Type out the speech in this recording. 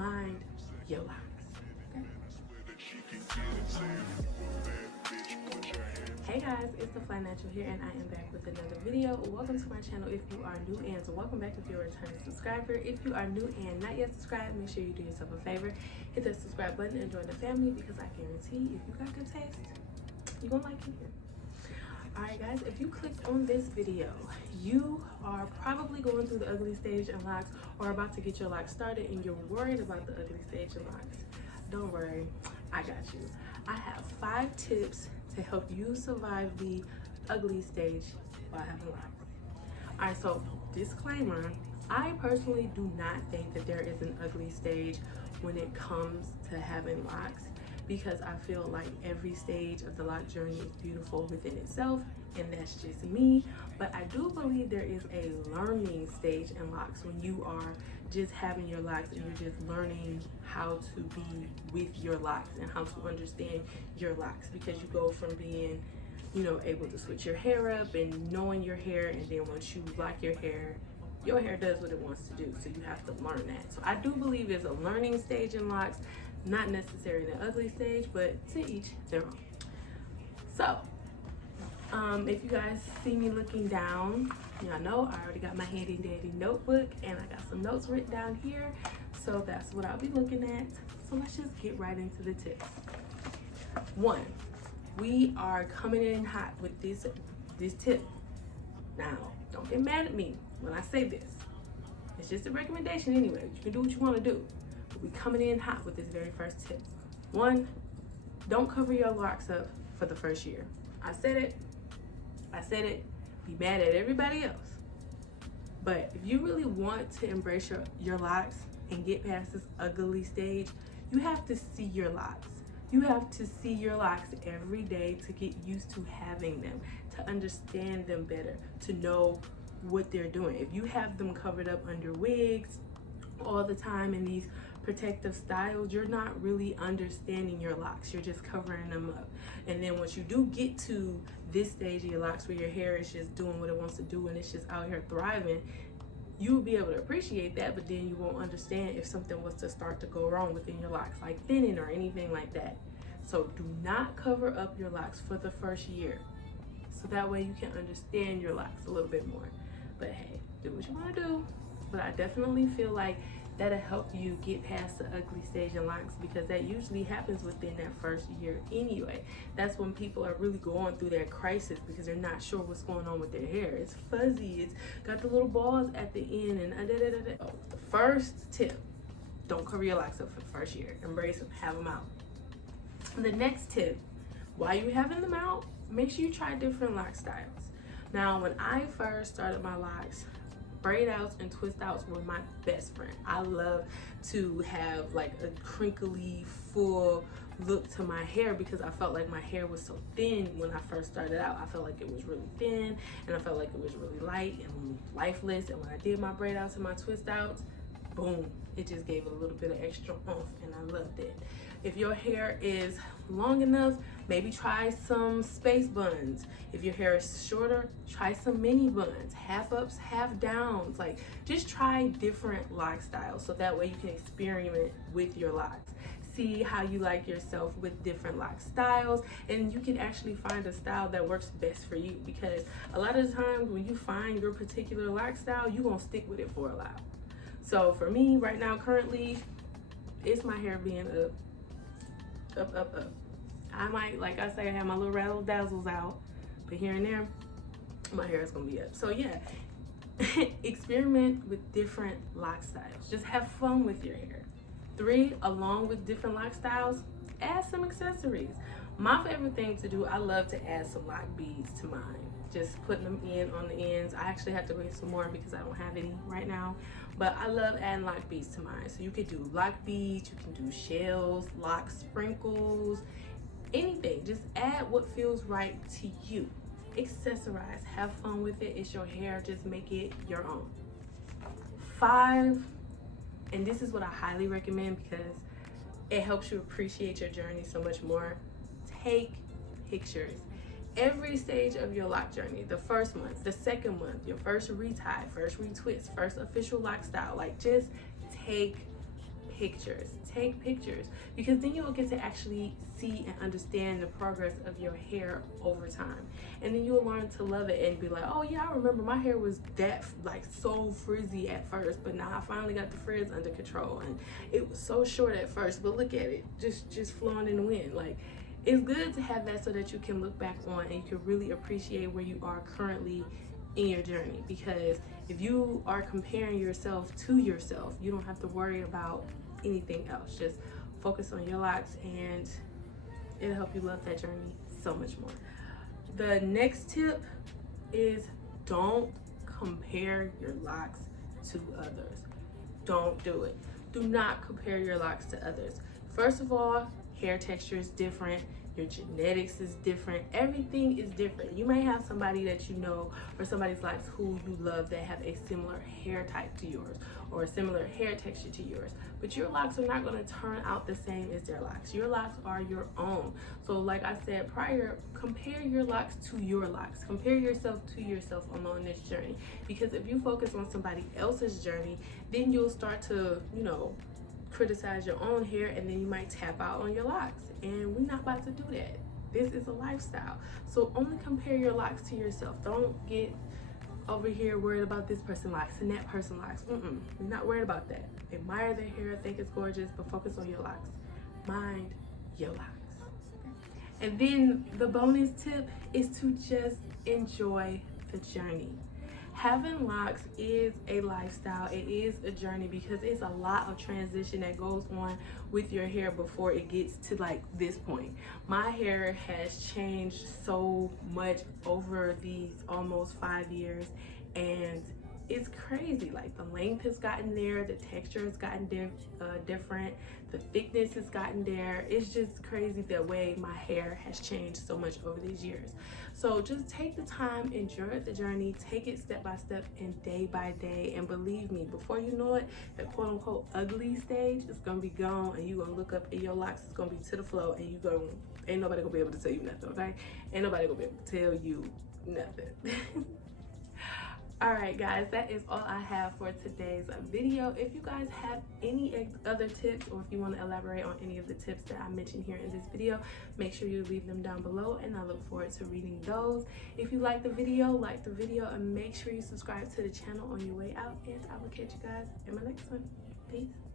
mind your locks. Okay? Hey guys, it's the Fly Natural here, and I am back with another video. Welcome to my channel if you are new, and so welcome back if you're a returning subscriber. If you are new and not yet subscribed, make sure you do yourself a favor, hit that subscribe button and join the family, because I guarantee if you got good taste, you're gonna like it here. Alright guys, if you clicked on this video, you are probably going through the ugly stage in locks, or about to get your locks started, and you're worried about the ugly stage in locks. Don't worry, I got you. I have 5 tips to help you survive the ugly stage while having locks. Alright, so disclaimer, I personally do not think that there is an ugly stage when it comes to having locks, because I feel like every stage of the lock journey is beautiful within itself, and that's just me. But I do believe there is a learning stage in locks when you are just having your locks and you're just learning how to be with your locks and how to understand your locks, because you go from being, you know, able to switch your hair up and knowing your hair, and then once you lock your hair does what it wants to do, so you have to learn that. So I do believe there's a learning stage in locks, not necessarily an ugly stage, but to each their own. So if you guys see me looking down, y'all know I already got my handy dandy notebook, and I got some notes written down here, so that's what I'll be looking at. So let's just get right into the tips. 1, we are coming in hot with this tip. Now, don't get mad at me when I say this. It's just a recommendation anyway. You can do what you want to do. But we coming in hot with this very first tip. 1, don't cover your locks up for the first year. I said it. Be mad at everybody else. But if you really want to embrace your locks and get past this ugly stage, you have to see your locks. You have to see your locks every day to get used to having them, to understand them better, to know what they're doing. If you have them covered up under wigs all the time in these protective styles, you're not really understanding your locks. You're just covering them up. And then once you do get to this stage of your locks where your hair is just doing what it wants to do and it's just out here thriving, you will be able to appreciate that, but then you won't understand if something was to start to go wrong within your locks, like thinning or anything like that. So do not cover up your locks for the first year, so that way you can understand your locks a little bit more. But hey, do what you want to do. But I definitely feel like that'll help you get past the ugly stage in locks, because that usually happens within that first year anyway. That's when people are really going through their crisis, because they're not sure what's going on with their hair. It's fuzzy, it's got the little balls at the end, and Oh, the first tip, don't cover your locks up for the first year. Embrace them, have them out. The next tip, while you're having them out, make sure you try different lock styles. Now, when I first started my locks, braid outs and twist outs were my best friend. I love to have like a crinkly, full look to my hair, because I felt like my hair was so thin when I first started out. I felt like it was really thin, and I felt like it was really light and lifeless. And when I did my braid outs and my twist outs, boom, it just gave it a little bit of extra oomph, and I loved it. If your hair is long enough, maybe try some space buns. If your hair is shorter, try some mini buns, half ups, half downs. Like, just try different lock styles, so that way you can experiment with your locks. See how you like yourself with different lock styles, and you can actually find a style that works best for you, because a lot of the times when you find your particular lock style, you're gonna stick with it for a while. So for me right now, currently, it's my hair being up. I might, like I say, I have my little razzle dazzles out, but here and there, my hair is gonna be up. So yeah, experiment with different lock styles. Just have fun with your hair. 3, along with different lock styles, add some accessories. My favorite thing to do, I love to add some lock beads to mine. Just putting them in on the ends. I actually have to bring some more because I don't have any right now. But I love adding lock beads to mine. So you could do lock beads, you can do shells, lock sprinkles, anything. Just add what feels right to you. Accessorize, have fun with it. It's your hair, just make it your own. 5, and this is what I highly recommend because it helps you appreciate your journey so much more. Take pictures. Every stage of your lock journey, the first month, the second month, your first retie, first retwist, first official lock style, like just take pictures. Take pictures, because then you will get to actually see and understand the progress of your hair over time, and then you'll learn to love it and be like, oh yeah, I remember my hair was that like so frizzy at first, but now I finally got the frizz under control, and it was so short at first, but look at it, just flowing in the wind. Like, it's good to have that so that you can look back on and you can really appreciate where you are currently in your journey, because if you are comparing yourself to yourself, you don't have to worry about anything else. Just focus on your locks and it'll help you love that journey so much more. The next tip is don't compare your locks to others. Don't do it. Do not compare your locks to others. First of all, hair texture is different. Your genetics is different. Everything is different. You may have somebody that you know, or somebody's locks who you love, that have a similar hair type to yours or a similar hair texture to yours, but your locks are not going to turn out the same as their locks. Your locks are your own. So like I said prior, compare your locks to your locks. Compare yourself to yourself along this journey, because if you focus on somebody else's journey, then you'll start to, you know, criticize your own hair, and then you might tap out on your locks, and we're not about to do that. This is a lifestyle, so only compare your locks to yourself. Don't get over here worried about this person locks and that person locks. We're not worried about that. Admire their hair, think it's gorgeous, but focus on your locks. Mind your locks. And then the bonus tip is to just enjoy the journey. Having locks is a lifestyle. It is a journey, because it's a lot of transition that goes on with your hair before it gets to like this point. My hair has changed so much over these almost 5 years, and it's crazy. Like, the length has gotten there, the texture has gotten different, the thickness has gotten there. It's just crazy the way my hair has changed so much over these years. So just take the time, enjoy the journey, take it step by step and day by day, and believe me, before you know it, the quote unquote ugly stage is gonna be gone, and you're gonna look up and your locks is gonna be to the floor, and ain't nobody gonna be able to tell you nothing, okay? Ain't nobody gonna be able to tell you nothing. All right, guys, that is all I have for today's video. If you guys have any other tips, or if you want to elaborate on any of the tips that I mentioned here in this video, make sure you leave them down below, and I look forward to reading those. If you like the video, and make sure you subscribe to the channel on your way out, and I will catch you guys in my next one. Peace.